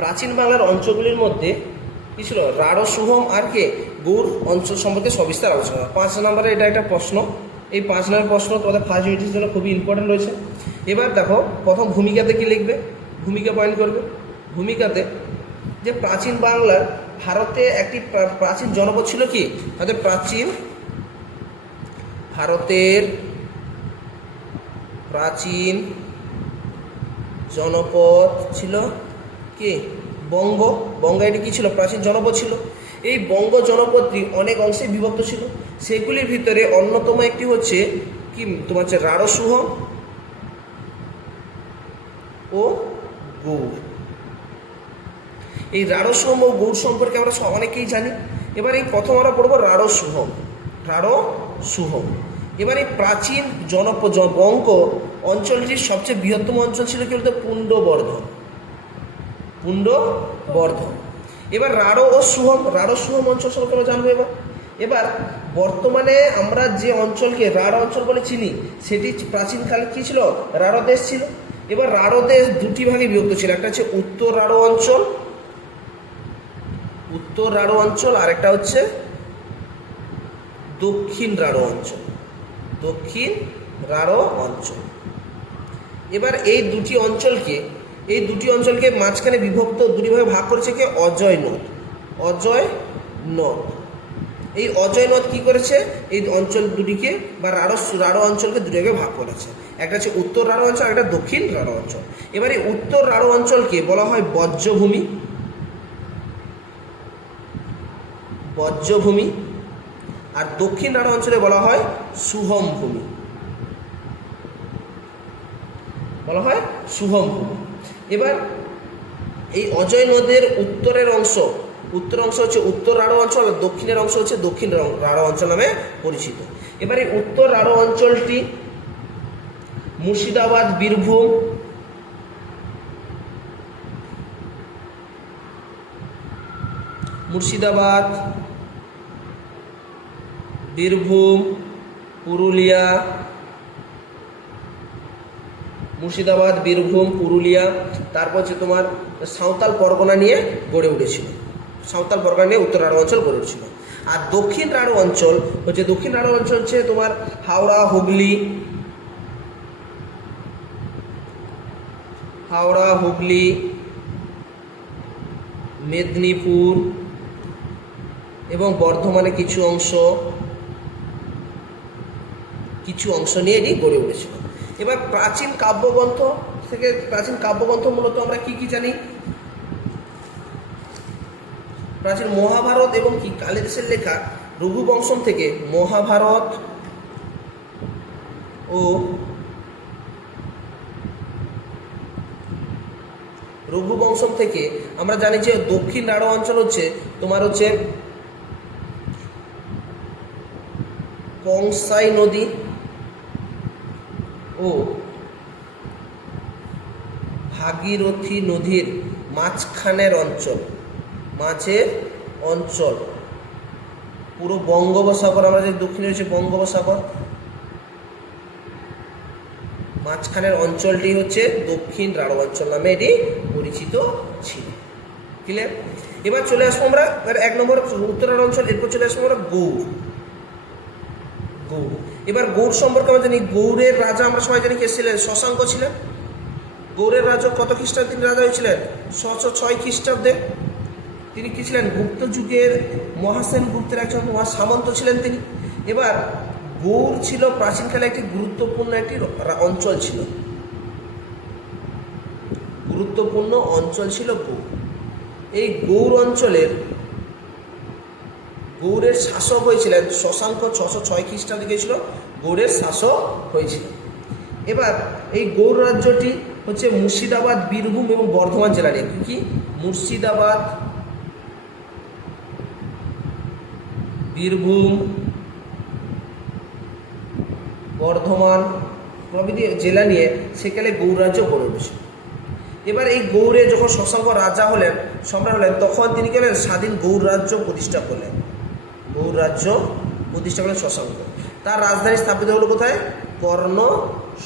প্রাচীন বাংলার অঞ্চলগুলির মধ্যে কী ছিল? রাঢ়, সুহম আর কে গৌড় অঞ্চল সম্পর্কে সবিস্তার আলোচনা। 5 নম্বরে এটা একটা প্রশ্ন। এই 5 নম্বর প্রশ্ন তোমাদের ফার্স্ট ইউনিটের জন্য খুবই ইম্পর্টেন্ট রয়েছে। এবার দেখো, প্রথম ভূমিকাতে কি লিখবে? ভূমিকা পয়েন্ট করবে। ভূমিকাতে যে প্রাচীন বাংলার ভারতে একটি প্রাচীন জনপদ ছিল কি? তাদের ভারতের প্রাচীন জনপদ ছিল কি? বঙ্গ। বঙ্গ এটি কী ছিল? প্রাচীন জনপদ ছিল। এই বঙ্গ জনপদটি অনেক অংশে বিভক্ত ছিল। সেগুলির ভিতরে অন্যতম একটি হচ্ছে কি? তোমার হচ্ছে রাঢ়, সুহম ও গৌড়। এই রাঢ়, সুহম ও গৌড় সম্পর্কে আমরা অনেকেই জানি। এবার এই প্রথম আমরা পড়বো রাঢ়, সুহম। রাঢ়, সুহম। এবার এই প্রাচীন জনপদ বঙ্গ অঞ্চলটির সবচেয়ে বৃহত্তম অঞ্চল ছিল কি বলতো? পুণ্ড্রবর্ধন। পুণ্ড্রবর্ধন। এবার রাঢ় ও সুহম, রাঢ় সুহম অঞ্চল সম্পর্কে আমরা জানবো। এবার বর্তমানে আমরা যে অঞ্চলকে রাঢ় অঞ্চল বলে চিনি, সেটি প্রাচীনকালে কী ছিল? রাঢ় দেশ ছিল। এবার রাঢ় দেশ দুটি ভাগে বিভক্ত ছিল। একটা হচ্ছে উত্তর রাঢ় অঞ্চল, আর একটা হচ্ছে দক্ষিণ রাঢ় অঞ্চল। এবার এই দুটি অঞ্চলকে মাঝখানে বিভক্ত দুটি ভাগে ভাগ করেছে কে? অজয় নদ। এই অজয় নদ কি করেছে? এই অঞ্চল দুটিকে বা রাঢ় অঞ্চলকে দুটি ভাগে ভাগ করেছে। একটা হচ্ছে উত্তর রাঢ় অঞ্চল, একটা দক্ষিণ রাঢ় অঞ্চল। এবার এই উত্তর রাঢ় অঞ্চলকে বলা হয় বজ্রভূমি, আর দক্ষিণ রাঢ় অঞ্চলে বলা হয় সুহম ভূমি। এবার এই অজয় নদের উত্তর অংশ হচ্ছে উত্তর রাঢ় অঞ্চল, আর দক্ষিণের অংশ হচ্ছে দক্ষিণ রাঢ় অঞ্চল নামে পরিচিত। এবার এই উত্তর রাঢ় অঞ্চলটি মুর্শিদাবাদ, বীরভূম, পুরুলিয়া, তারপর হচ্ছে তোমার সাঁওতাল পরগনা নিয়ে গড়ে উঠেছিল। উত্তর রাঢ় অঞ্চল গড়ে উঠেছিল। আর দক্ষিণ রাঢ় অঞ্চল হচ্ছে তোমার হাওড়া, হুগলি, মেদিনীপুর এবং বর্ধমানে কিছু অংশ নিয়ে এটি গড়ে উঠেছিল। এবার প্রাচীন কাব্যগ্রন্থ মূলত আমরা কি জানি? প্রাচীন মহাভারত এবং কি কালিদাসের লেখা রঘুবংশম থেকে মহাভারত ও রঘুবংশম থেকে আমরা জানি যে দক্ষিণ রাঢ় অঞ্চল হচ্ছে তোমার হচ্ছে কংসাই নদী ও ভাগীরথী নদীর মাঝের অঞ্চল পুরো বঙ্গোপসাগর। আমরা যে দক্ষিণে রয়েছে বঙ্গোপসাগর, মাঝখানের অঞ্চলটি হচ্ছে দক্ষিণ রাঢ় অঞ্চল নামে এটি পরিচিত ছিল। ক্লিয়ার? এবার চলে আসবো আমরা 1 নম্বর উত্তর রাঢ় অঞ্চল। এরপর চলে আসবো আমরা গৌড়। এবার গৌড় সম্পর্কে আমরা জানি, গৌড়ের রাজা আমরা সবাই জানি কে ছিলেন? শশাঙ্ক ছিলেন। গৌড়ের রাজা কত খ্রিস্টাব্দে তিনি রাজা হয়েছিলেন? 606 খ্রিস্টাব্দে। তিনি কি ছিলেন? গুপ্ত যুগের মহাসেন গুপ্তের একজন সামন্ত ছিলেন তিনি। এবার গৌড় ছিল প্রাচীনকালে একটি গুরুত্বপূর্ণ অঞ্চল ছিল। গৌড়। এই গৌড়ের শাসক হয়েছিলেন শশাঙ্ক। 606 খ্রিস্টাব্দে গিয়েছিল, গৌড়ের শাসক হয়েছিল। এবার এই গৌড় রাজ্যটি হচ্ছে মুর্শিদাবাদ, বীরভূম এবং বর্ধমান জেলা নিয়ে। কি? মুর্শিদাবাদ, বীরভূম, বর্ধমান প্রভৃতি জেলা নিয়ে সেখানে গৌড় রাজ্য গড়ে উঠেছিল। এবার এই গৌড়ে যখন শশাঙ্ক রাজা হলেন, সম্রাট হলেন, তখন তিনি কি হলেন? স্বাধীন গৌড় রাজ্য প্রতিষ্ঠা করলেন। শশাঙ্ক। তার রাজধানী স্থাপিত হলো কোথায়? কর্ণ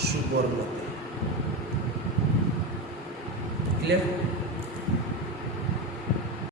সুবর্ণতে। ক্লিয়ার?